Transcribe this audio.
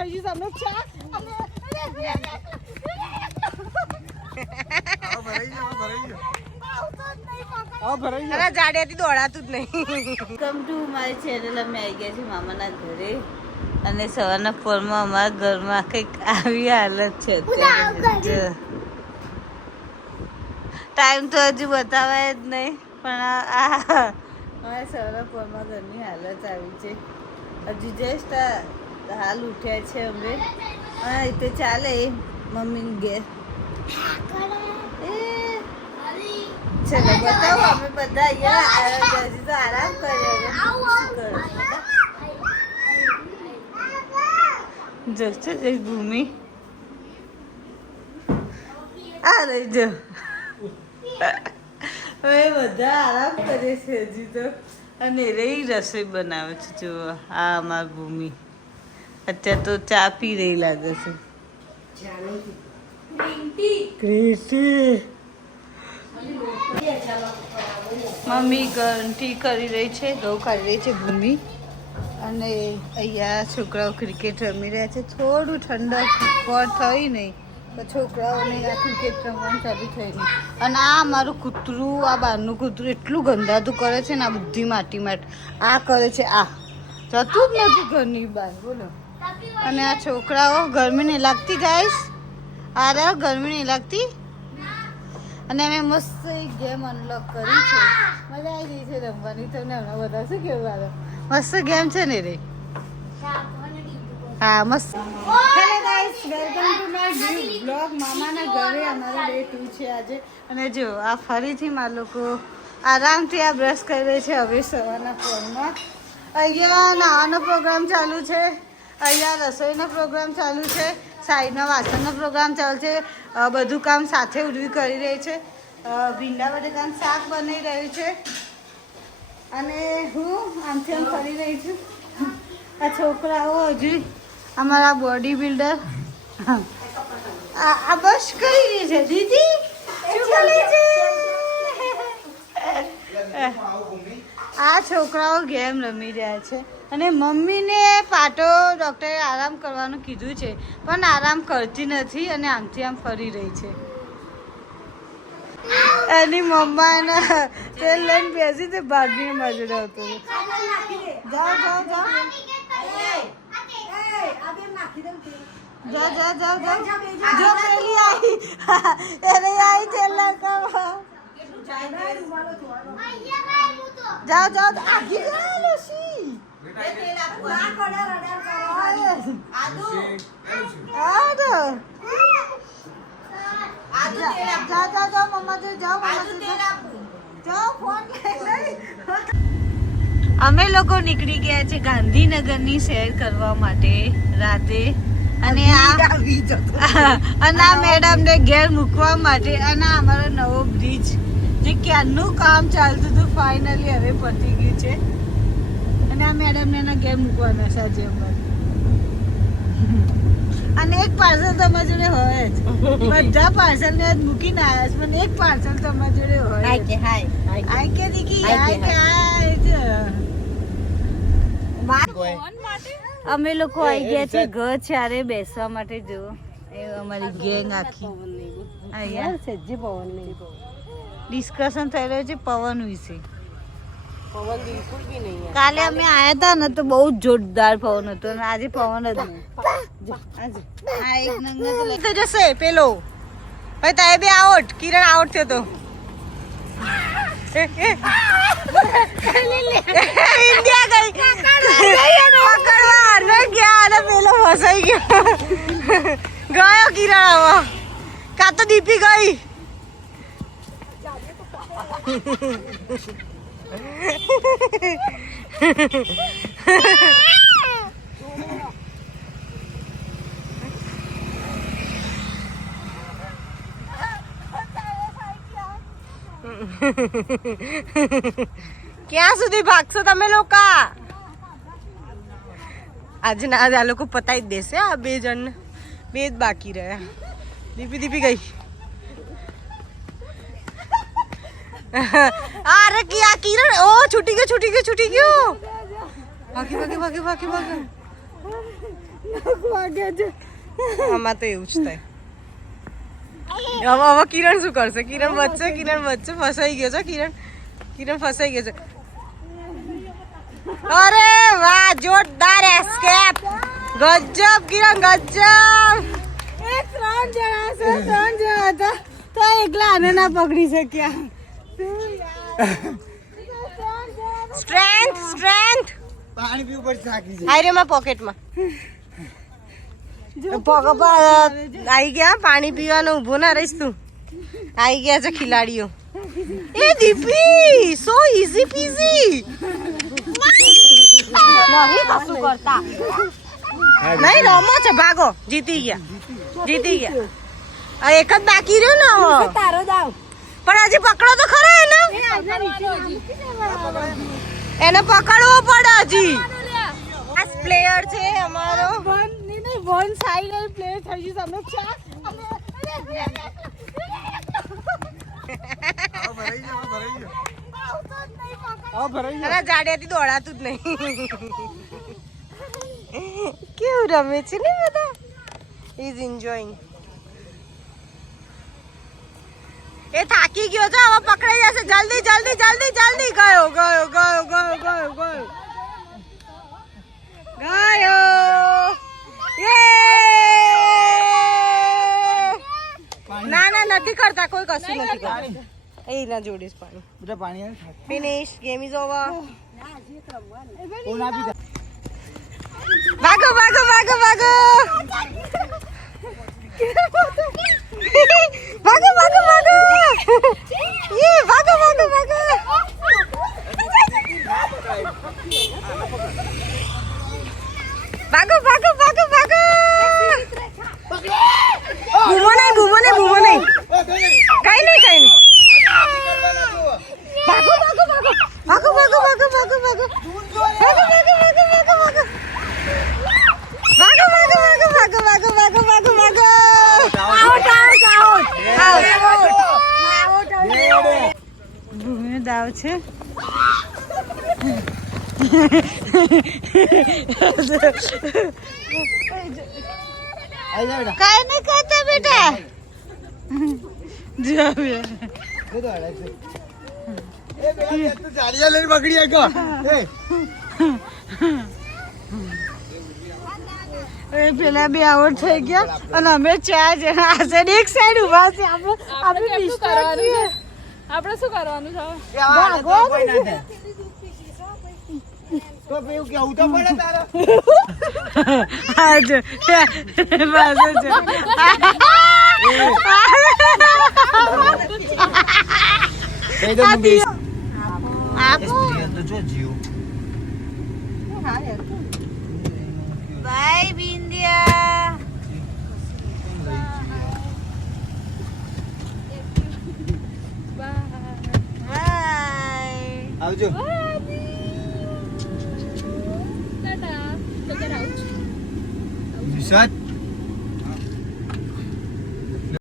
થઈ ગયું તમે ચા જાડિયાથી દોડાતું જ નહીં. વેલકમ ટુ મારી ચેનલ. અમે આવી ગયા છીએ મામાના ઘરે અને સવારના પોરમાં અમારા ઘરમાં કંઈક આવી હાલત છે. ટાઈમ તો હજુ બતાવાય જ નહીં પણ અમારે સવારના પોરમાં ઘરની હાલત આવી છે. હજુ જસ્ટ હાલ ઉઠ્યા છે અમે અને રીતે ચાલે મમ્મીની ઘેર. ચલો બતાવો અમે બધા અહીંયા હજી તો આરામ કરીએ. જશે જઈ ભૂમિ આ રહી જો હવે બધા આરામ કરે છે હજી તો. અને રહી રસોઈ બનાવે છે. જો આ અમારી ભૂમિ અત્યારે તો ચા પી રહી લાગે છે. મમ્મી ઘંટી કરી રહી છે, ઘઉં કાઢી રહી છે ભૂમિ. અને અહીંયા છોકરાઓ ક્રિકેટ રમી રહ્યા છે. થોડું ઠંડક પડ થઈ નહીં તો છોકરાઓને આ ક્રિકેટ રમવાનું ચાલુ થઈ નહીં. અને આ અમારું કૂતરું, આ બહારનું કૂતરું એટલું ગંધાતું કરે છે ને આ બધી માટી આ કરે છે. આ જતું જ નથી ઘરની બહાર બોલો. અને આ છોકરાઓ ગરમી નહીં લાગતી ગાઈસ? આ રહ્યો ગરમી નહીં લાગતી. અને અમે મસ્ત એક ગેમ અનલોક કરી છે. મજા આવી ગઈ છે રમવાની. તમને હમણાં બધા શું કેવું આવે? મસ્ત ગેમ છે ને રે. હા મસ્ત. Hello guys, welcome to my new blog. મામાના ઘરે અમારો ડે 2 છે આજે. અને જો આ ફરીથી મારા લોકો આરામથી આ બ્રશ કરી રહી છે હવે સવારના પોરમાં. અહીંયા નાવાનો પ્રોગ્રામ ચાલુ છે, અહીંયા રસોઈનો પ્રોગ્રામ ચાલુ છે, સાઈડના વાસણનો પ્રોગ્રામ ચાલુ છે. બધું કામ સાથે ઉડવી કરી રહી છે. ભીંડા બટેકાનું શાક બની રહ્યું છે અને હું આમથી આમ ફરી રહી છું. આ છોકરાઓ હજુ અમારા બોડી બિલ્ડર આ બસ કરી રહી છે. દીદી શું કરે છે? આ છોકરાઓ ગેમ રમી રહ્યા છે અને મમ્મીને પાટો ડૉક્ટરે આરામ કરવાનું કીધું છે પણ આરામ કરતી નથી અને આમથી આમ ફરી રહી છે. એની મમ્માના તેલ લઈને બેસી તે ભાગીને મજૂર આવતો. જાઓ જાઓ જાઓ જાઓ જાઓ જાઓ જાઓ. જો પેલી આવી એને આવી તેલ લગાવવા. જાઓ જાઓ આગી જાઓ સી. અમે લોકો નીકળી ગયા છે ગાંધીનગરની સૈર કરવા માટે રાતે. અને આ મેડમને ઘેર મૂકવા માટે. અને અમારો નવો બ્રિજ જે ક્યારનું કામ ચાલતું હતું ફાઇનલી હવે પતી ગયું છે. અને આ મેડમને એના ઘેર મૂકવાના છે આજે અમારે. અને એક પાર્સલ તમારી જોડે હોય જ. બધા પાર્સલ ને મૂકીને આવ્યા છે પણ એક પાર્સલ તમારી જોડે હોય. હાય કે હાય હાય કે દીકી હાય કે હાય. અમે લોકો આવી ગયા છે ઘર ચારે બેસવા માટે. જો એ અમારી ગેંગ આખી અહીંયા ડિસ્કશન થઈ રહ્યું છે પવન વિશે. પવન બિલકુલ બી નહીં. કાલે અમે આયા હતા ને તો બહુ જોરદાર પવન હતો અને આજે પવન જ નહીં. આ એક નંગર તો જશે પેલો ભાઈ તારે બે આઉટ. કિરણ આઉટ થયો તો ઇન્ડિયા ગઈ પકડવા ન ગયા અને પેલો ફસાઈ ગયો. ગયો કિરણ. આવા કાં તો દીપી ગઈ. ક્યાં સુધી ભાગશો તમે લોકો? આજે ના આ લોકો પતાવી જ દેશે. આ બે જણ બે જ બાકી રહ્યા. દીપી દીપી ગઈ. અરે કે આ કિરણ ઓ છૂટી ગયો છૂટી ગયો છૂટી ગયો. ભાગી ભાગી ભાગી ભાગી ભાગી. વાગે છે. આમાં તો એવું જ થાય. હવે કિરણ શું કરશે? કિરણ બચશે ફસાઈ ગયો છે. કિરણ ફસાઈ ગયો છે. અરે વાહ, જોરદાર એસ્કેપ. ગજબ કિરણ, ગજબ. એ 3 જણા હતા તો એકલા આને ના પકડી શક્યા. સ્ટ્રેન્થ પાણી પીવું પડશે થાકી છે. આઈ રે માં પોકેટમાં આવી ગયા. પાણી પીવાનો ઊભો ના રહીશ તું. આવી ગયા છે ખિલાડીઓ. એ દીપી સો ઈઝી પીઝી. નહીં કશું કરતા નહીં, રમો છે. ભાગો, જીતી ગયા. આ એક જ બાકી રહ્યો ને હવે. તારો દાવ પણ હજી પકડો તો ખરો એને પકડવો પડે હજી. આ પ્લેયર છે અમારો. વન સાઈડ પ્લે થઈ ગયું સમીક્ષા. અરે જાડિયાથી દોડાતું જ નહીં. કેવું રમે છે ને બધા. Is enjoying. એ થાકી ગયો છે, હવે પકડાઈ જશે. જલ્દી ગયો. ના નથી કરતા, કોઈ કશું નથી કરતા. એ ના જોડીશ પાણી. બેટા પાણી આવે. Finish, game is over. ઓ ના પીતા. ભાગો. ભૂમો નહીં. કઈ નહીં. ભાગો. ભૂમિનો દાવ છે. કઈ નહીં કરતા બેટા. જાડિયા લઈને પકડી આગો. પેલા 2 આઉટ થઈ ગયા અને અમે 4 જણા આ સાઈડ એક સાઈડ ઉભા છે. આપણે શું કરવાનું છે? તો પેલું કેવું તો પડે તારે. બાય બિંદિયા. આવજો. વિશાલ